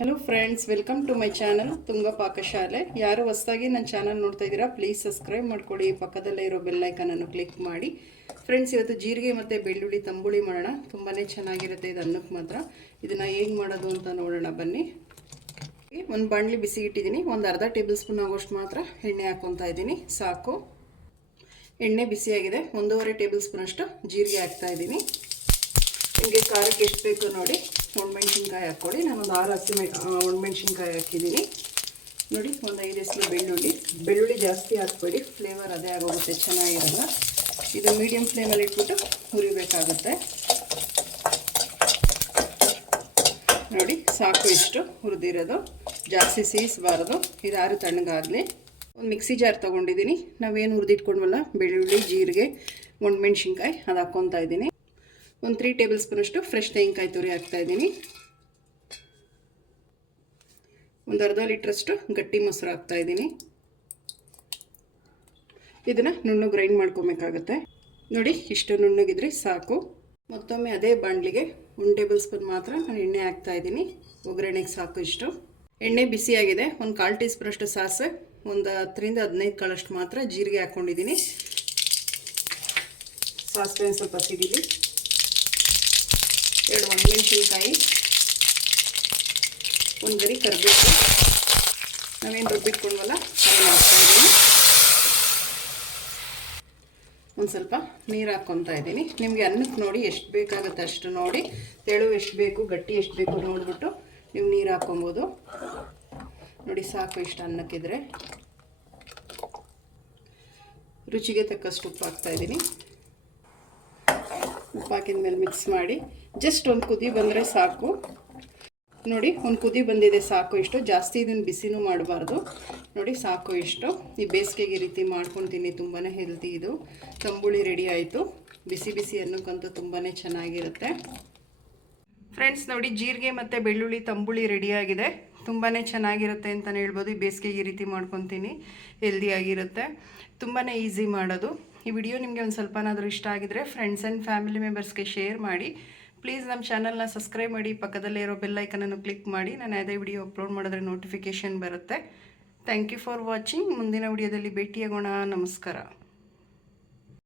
Hello friends welcome to my channel Tunga ಪಾಕಶಾಲೆ ಯಾರು ಹೊಸದಾಗಿ ನನ್ನ ಚಾನಲ್ ನೋಡ್ತಾ ಇದ್ದೀರಾ ಪ್ಲೀಸ್ ಸಬ್ಸ್ಕ್ರೈಬ್ ಮಾಡ್ಕೊಳ್ಳಿ ಪಕ್ಕದಲ್ಲೇ ಇರೋ ಬೆಲ್ಲೈಕನನ್ನು ಕ್ಲಿಕ್ ಮಾಡಿ. ಫ್ರೆಂಡ್ಸ್ ಇವತ್ತು ಜೀರಿಗೆ ಮತ್ತು ಬೆಳ್ಳುಳ್ಳಿ ತಂಬುಳಿ ಮಾಡೋಣ. ತುಂಬಾ ಚೆನ್ನಾಗಿರುತ್ತೆ ಇದು ಅನ್ನಕ್ಕೆ ಮಾತ್ರ. ಇದನ್ನು ಹೇಗೆ ಮಾಡೋದು ಅಂತ ನೋಡೋಣ, ಬನ್ನಿ. ಒಂದು ಬಾಣಲಿ ಬಿಸಿ ಇಟ್ಟಿದ್ದೀನಿ. ಒಂದು ಅರ್ಧ ಟೇಬಲ್ ಸ್ಪೂನ್ ಆಗೋಷ್ಟು ಮಾತ್ರ ಎಣ್ಣೆ ಹಾಕ್ಕೊತಾ ಇದ್ದೀನಿ. ಸಾಕು. ಎಣ್ಣೆ ಬಿಸಿಯಾಗಿದೆ. ಒಂದೂವರೆ ಟೇಬಲ್ ಸ್ಪೂನಷ್ಟು ಜೀರಿಗೆ ಹಾಕ್ತಾ ಇದ್ದೀನಿ. ನಿಮಗೆ ಖಾರಕ್ಕೆ ಎಷ್ಟು ಬೇಕು ನೋಡಿ, ಒಣಮೆಣ್ಸಿನ್ಕಾಯಿ ಹಾಕ್ಕೊಳ್ಳಿ ನಾನೊಂದು ಆರು ಹಸಿ ಮೆ ಒಣಮೆಣ್ಸಿನ್ಕಾಯಿ ಹಾಕಿದ್ದೀನಿ. ನೋಡಿ, ಒಂದು ಐದು ಹೆಸರು ಬೆಳ್ಳುಳ್ಳಿ. ಬೆಳ್ಳುಳ್ಳಿ ಜಾಸ್ತಿ ಹಾಕ್ಬೇಡಿ. ಫ್ಲೇವರ್ ಅದೇ ಆಗೋಗುತ್ತೆ, ಚೆನ್ನಾಗಿರಲ್ಲ. ಇದು ಮೀಡಿಯಮ್ ಫ್ಲೇಮಲ್ಲಿ ಇಟ್ಬಿಟ್ಟು ಹುರಿಬೇಕಾಗುತ್ತೆ. ನೋಡಿ, ಸಾಕು ಇಷ್ಟು ಹುರಿದಿರೋದು. ಜಾಸ್ತಿ ಸೀಸಬಾರ್ದು. ಇದಾರು ತಣ್ಣಗಾಗಲಿ. ಒಂದು ಮಿಕ್ಸಿ ಜಾರ್ ತೊಗೊಂಡಿದ್ದೀನಿ. ನಾವೇನು ಹುರಿದಿಟ್ಕೊಂಡ್ವಲ್ಲ, ಬೆಳ್ಳುಳ್ಳಿ, ಜೀರಿಗೆ, ಒಣಮೆಣ್ಸಿನ್ಕಾಯಿ, ಅದು ಹಾಕ್ಕೊತಾ ಇದ್ದೀನಿ. ಒಂದು ತ್ರೀ ಟೇಬಲ್ ಸ್ಪೂನಷ್ಟು ಫ್ರೆಶ್ ತೆಂಗಿನಕಾಯಿ ತುರಿ ಹಾಕ್ತಾಯಿದ್ದೀನಿ ಒಂದು ಅರ್ಧ ಲೀಟ್ರಷ್ಟು ಗಟ್ಟಿ ಮೊಸರು ಹಾಕ್ತಾಯಿದ್ದೀನಿ ಇದನ್ನು ನುಣ್ಣು ಗ್ರೈಂಡ್ ಮಾಡ್ಕೊಬೇಕಾಗತ್ತೆ. ನೋಡಿ, ಇಷ್ಟು ನುಣ್ಣಗಿದ್ರೆ ಸಾಕು. ಮತ್ತೊಮ್ಮೆ ಅದೇ ಬಾಣಲಿಗೆ ಒಂದು ಟೇಬಲ್ ಸ್ಪೂನ್ ಮಾತ್ರ ನಾನು ಎಣ್ಣೆ ಹಾಕ್ತಾಯಿದ್ದೀನಿ ಒಗ್ಗರಣೆಗೆ ಸಾಕು ಇಷ್ಟು. ಎಣ್ಣೆ ಬಿಸಿಯಾಗಿದೆ ಒಂದು ಕಾಲು ಟೀ ಸ್ಪೂನಷ್ಟು ಸಾಸೆ ಒಂದು ಹತ್ತರಿಂದ ಹದಿನೈದು ಕಾಳಷ್ಟು ಮಾತ್ರ ಜೀರಿಗೆ ಹಾಕ್ಕೊಂಡಿದ್ದೀನಿ ಸಾಸಿವೆ ಸ್ವಲ್ಪ ಸಿಡಿಲಿ ಎರಡು ಒಣಮೆಣಸಿನ್ಕಾಯಿ, ಒಂದು ಗರಿ ಕರಿಬೇಕು ನಾವೇನು ರುಬ್ಬಿಟ್ಕೊಂಡ್ವಲ್ಲ ಅದನ್ನು ಒಂದು ಸ್ವಲ್ಪ ನೀರು ಹಾಕ್ಕೊತಾ ಇದ್ದೀನಿ. ನಿಮಗೆ ಅನ್ನಕ್ಕೆ ನೋಡಿ ಎಷ್ಟು ಬೇಕಾಗುತ್ತೆ ಅಷ್ಟು ನೋಡಿ. ತೆಳು ಎಷ್ಟು ಬೇಕು, ಗಟ್ಟಿ ಎಷ್ಟು ಬೇಕು ನೋಡಿಬಿಟ್ಟು ನೀವು ನೀರು ಹಾಕ್ಕೊಬೋದು. ನೋಡಿ, ಸಾಕು ಇಷ್ಟು ಅನ್ನಕ್ಕಿದ್ರೆ. ರುಚಿಗೆ ತಕ್ಕಷ್ಟು ಉಪ್ಪು ಹಾಕ್ತಾಯಿದ್ದೀನಿ ಉಪ್ಪು ಮೇಲೆ ಮಿಕ್ಸ್ ಮಾಡಿ ಜಸ್ಟ್ ಒಂದು ಕುದಿ ಬಂದರೆ ಸಾಕು. ನೋಡಿ, ಒಂದು ಕುದಿ ಬಂದಿದೆ ಸಾಕು ಇಷ್ಟು. ಜಾಸ್ತಿ ಇದನ್ನು ಬಿಸಿನೂ ಮಾಡಬಾರ್ದು. ನೋಡಿ, ಸಾಕು ಇಷ್ಟು. ಈ ಬೇಸಿಗೆಗೆ ರೀತಿ ಮಾಡ್ಕೊತೀನಿ ತುಂಬಾ ಹೆಲ್ತಿ ಇದು. ತಂಬುಳಿ ರೆಡಿ ಆಯಿತು. ಬಿಸಿ ಬಿಸಿ ಅನ್ನೋಕ್ಕಂತೂ ತುಂಬಾ ಚೆನ್ನಾಗಿರುತ್ತೆ. ಫ್ರೆಂಡ್ಸ್ ನೋಡಿ, ಜೀರಿಗೆ ಮತ್ತು ಬೆಳ್ಳುಳ್ಳಿ ತಂಬುಳಿ ರೆಡಿಯಾಗಿದೆ ತುಂಬಾ ಚೆನ್ನಾಗಿರುತ್ತೆ ಅಂತಲೇ ಹೇಳ್ಬೋದು. ಈ ಬೇಸಿಗೆಗೆ ಈ ರೀತಿ ಮಾಡ್ಕೊತೀನಿ. ಹೆಲ್ದಿಯಾಗಿರುತ್ತೆ ತುಂಬಾ ಈಸಿ ಮಾಡೋದು. ಈ ವಿಡಿಯೋ ನಿಮಗೆ ಒಂದು ಸ್ವಲ್ಪನಾದರೂ ಇಷ್ಟ ಆಗಿದರೆ ಫ್ರೆಂಡ್ಸ್ ಆ್ಯಂಡ್ ಫ್ಯಾಮಿಲಿ ಮೆಂಬರ್ಸ್ಗೆ ಶೇರ್ ಮಾಡಿ. ಪ್ಲೀಸ್ ನಮ್ಮ ಚಾನಲ್ನ ಸಬ್ಸ್ಕ್ರೈಬ್ ಮಾಡಿ. ಪಕ್ಕದಲ್ಲೇ ಇರೋ ಬೆಲ್ಲೈಕನನ್ನು ಕ್ಲಿಕ್ ಮಾಡಿ. ನಾನು ಯಾವುದೇ ವಿಡಿಯೋ ಅಪ್ಲೋಡ್ ಮಾಡಿದ್ರೆ ನೋಟಿಫಿಕೇಷನ್ ಬರುತ್ತೆ. ಥ್ಯಾಂಕ್ ಯು ಫಾರ್ ವಾಚಿಂಗ್ ಮುಂದಿನ ವಿಡಿಯೋದಲ್ಲಿ ಭೇಟಿಯಾಗೋಣ. ನಮಸ್ಕಾರ.